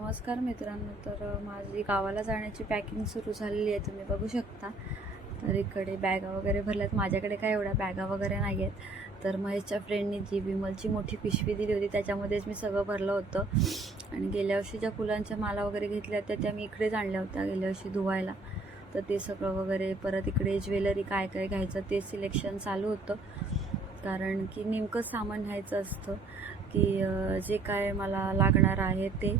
नमस्कार मित्रांनो, तर माझी गावाला जाण्याची पॅकिंग सुरू झालेली आहे. तुम्ही बघू शकता. तर इकडे बॅगा वगैरे भरल्यात. माझ्याकडे काय एवढ्या बॅगा वगैरे नाही आहेत. तर महेशच्या फ्रेंडनी जी विमलची मोठी पिशवी दिली होती त्याच्यामध्येच मी सगळं भरलं होतं. आणि गेल्या वर्षी ज्या फुलांच्या माला वगैरे घेतल्या होत्या त्या मी इकडेच आणल्या होत्या गेल्या वर्षी धुवायला. तर ते सगळं वगैरे परत इकडे ज्वेलरी काय काय घ्यायचं ते सिलेक्शन चालू होतं. कारण की नेमकं सामान घ्यायचं असतं की जे काय मला लागणार आहे ते.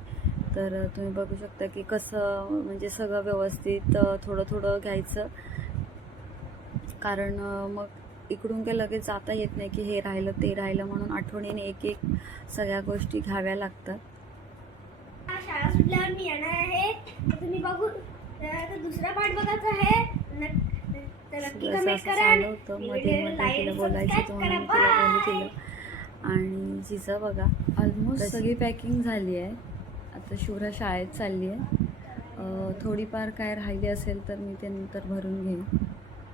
तर तुम्ही बघू शकता की कसं म्हणजे सगळं व्यवस्थित थोडं थोडं घ्यायचं. कारण मग इकडून काही लगेच जाता येत नाही की हे राहिलं ते राहिलं, म्हणून आठवणीने एक एक सगळ्या गोष्टी घ्याव्या लागतात. शाळा सुटल्यावर मी येणार आहे. तुम्ही बघू दुसरा पार्ट बघायचा आहे. नक्की कमेंट करा. मध्ये तिला बोलायचं तर म्हणून तिला बोलू केलं. आणि जिचं बघा ऑलमोस्ट सगळी पॅकिंग झाली आहे. आता शुभ्रा शाळेत चालली आहे. थोडीफार काय राहिली असेल तर मी ते नंतर भरून घेईन.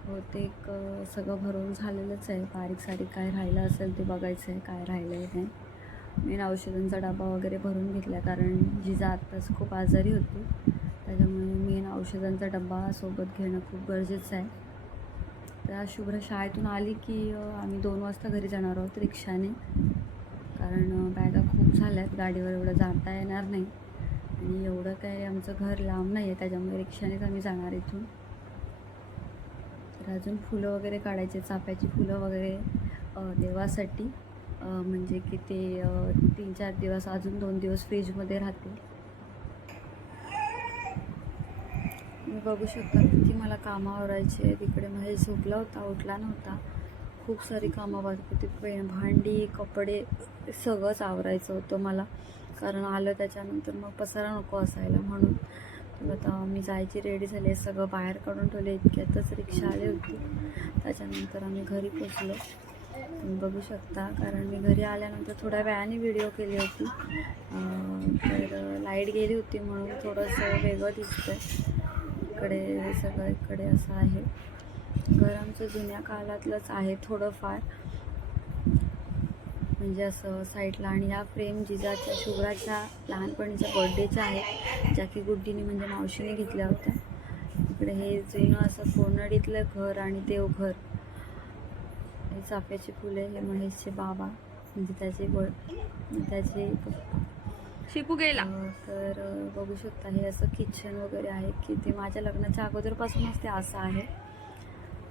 बहुतेक सगळं भरून झालेलंच आहे. बारीक सारीक काय राहिलं असेल ते बघायचं आहे काय राहिलं आहे नाही. मेन औषधांचा डबा वगैरे भरून घेतला कारण जिजा आत्ताच खूप आजारी होती. त्याच्यामुळे मेन औषधांचा डबा सोबत घेणं खूप गरजेचं आहे. तर आज शुभ्रा शाळेतून आली की आम्ही 2 वाजता घरी जाणार आहोत रिक्षाने. कारण बॅगा खूप झाल्यात, गाडीवर एवढं जाता येणार नाही. आणि एवढं काय आमचं घर लांब नाही आहे, त्याच्यामुळे रिक्षानेच आम्ही जाणार इथून. तर अजून फुलं वगैरे काढायचे, चाफ्याची फुलं वगैरे देवासाठी. म्हणजे की ते 3-4 दिवस, अजून 2 दिवस फ्रीजमध्ये राहतील. मी बघू शकता किती मला कामं आवरायची आहे. तिकडे महेश झोपला होता, उठला नव्हता. खूप सारी कामं होती. भांडी कपडे सगळंच आवरायचं होतं मला. कारण आलं त्याच्यानंतर मग पसारा नको असायला म्हणून. तर आता मी जायची रेडी झाली. सगळं बाहेर काढून ठेवले. इतक्यातच रिक्षा आली होती. त्याच्यानंतर आम्ही घरी पोचलो. तुम्ही बघू शकता. कारण मी घरी आल्यानंतर थोड्या वेळाने व्हिडिओ केली होती. तर लाईट गेली होती म्हणून थोडंसं वेगळं दिसतंय. इकडे हे सगळं इकडे असं आहे. घर आमचं जुन्या काळातलंच आहे थोडंफार, म्हणजे असं साईडला. आणि या फ्रेम जिजाच्या शुभ्राच्या लहानपणीच्या बर्थडेच्या आहेत, ज्या की गुड्डीने म्हणजे मावशीने घेतल्या होत्या. इकडे हे जुनं असं कोनडीतलं घर आणि देवघर. हे चाफ्याची फुले. हे महेशचे बाबा म्हणजे त्याचे पप्पा शिपू गेला. तर बघू शकता हे असं किचन वगैरे आहे की ते माझ्या लग्नाच्या अगोदरपासूनच ते असं आहे.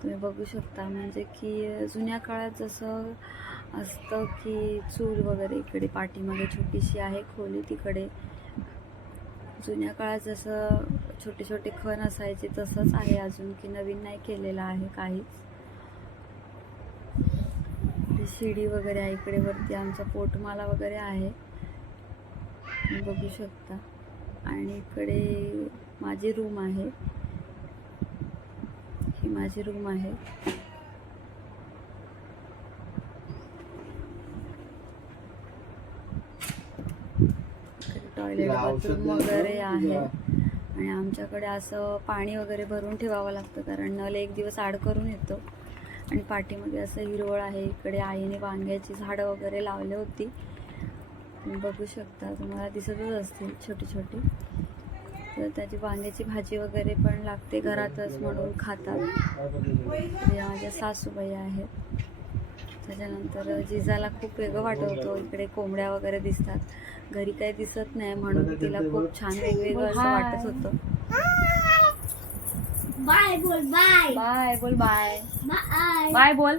तुम्ही बघू शकता. म्हणजे की जुन्या काळात जसं असतं की चूल वगैरे इकडे पाठीमागे छोटीशी आहे खोली. तिकडे जुन्या काळात जसं छोटे छोटे खण असायचे तसंच आहे अजून, की नवीन नाही केलेलं आहे काहीच. शिडी वगैरे आहे इकडे. वरती आमचा पोटमाला वगैरे आहे, तुम्ही बघू शकता. आणि इकडे माझी रूम आहे. ही माझी रूम आहे. टॉयलेट बाथरूम वगैरे आहे. आणि आमच्याकडे असं पाणी वगैरे भरून ठेवावं लागतं कारण नळ 1 दिवस आड करून येतो. आणि पाठीमध्ये असं हिरवळ आहे. इकडे आईने वांग्याची झाडं वगैरे लावली होती, तुम्ही बघू शकता. तुम्हाला दिसतच असतील छोटी छोटी. तर त्याची वांग्याची भाजी वगैरे पण लागते घरातच म्हणून खातात. या माझ्या सासूबाई आहेत. त्याच्यानंतर जिजाला खूप वेगळं वाटत होतं. इकडे कोंबड्या वगैरे दिसतात. घरी काही दिसत नाही म्हणून तिला खूप छान वेगवेगळं असं वाटत होतं. बाय बोल. बाय बाय बोल. बाय बाय बाय बोल.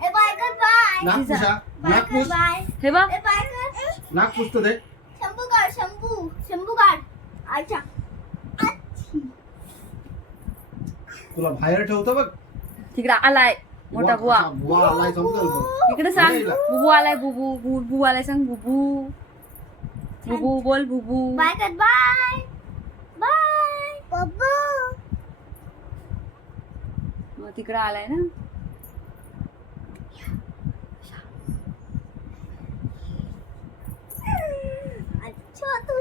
बाय कर. Bye bye. हे बघ बाय कर. नाक पुसतो दे. शंभू काढ. शंभू काढ. अच्छा. तुला बाहेर ठेवतो बघ. तिकडे आलाय मोठा बुवा. बुवा आलाय समजेल. इकडे सांग बुबू आलाय. बुबू बुबू आलाय. सांग बुबू. बुबू बोल. बुबू बाय कर. बाय बाय बब्बू. मग तिकडे आलाय ना. अच्छा तू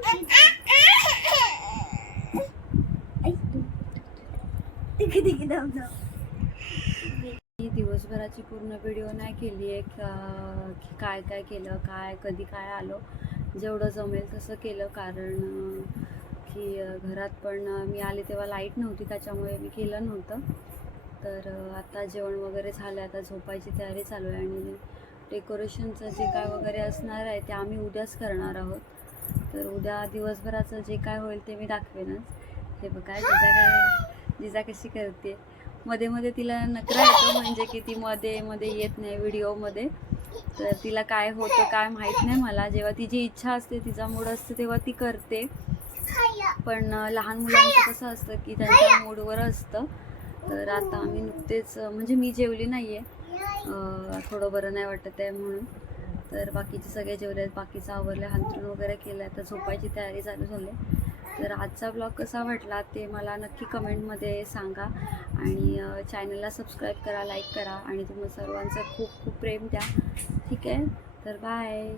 दिवसभराची पूर्ण व्हिडिओ नाही केली आहे की काय काय केलं, काय कधी काय आलो. जेवढं जमेल तसं केलं, कारण की घरात पण मी आले तेव्हा लाईट नव्हती, त्याच्यामुळे मी केलं नव्हतं. तर आता जेवण वगैरे झालं, आता झोपायची तयारी चालू आहे आणि डेकोरेशनचं जे काय वगैरे असणार आहे ते आम्ही उद्याच करणार आहोत. तर उद्या दिवसभराचं जे काय होईल ते मी दाखवेनच. हे बघा जिजा कशी करते, मध्ये मध्ये तिला नकरा येतो, म्हणजे की ती मध्ये मध्ये येत नाही व्हिडिओमध्ये. तर तिला काय होतं काय माहीत नाही मला. जेव्हा तिची इच्छा असते, तिचा मूड असते, तेव्हा ती करते. पण लहान मुलांचं कसं असतं की त्यांच्या मूडवर असतं. तर आता आम्ही नुकतेच, म्हणजे मी जेवली नाही आहे, थोडं बरं नाही वाटत आहे म्हणून. तर बाकीचे सगळे जेवले आहेत, बाकीचं आवरलं, हांतरून वगैरे केलं आहे, आता झोपायची तयारी चालू झाली. तर आजचा ब्लॉग कसा वाटला ते मला नक्की कमेंटमध्ये सांगा आणि चॅनलला सबस्क्राईब करा, लाईक करा आणि तुम्ही सर्वांचं खूप खूप प्रेम द्या. ठीक आहे, तर बाय.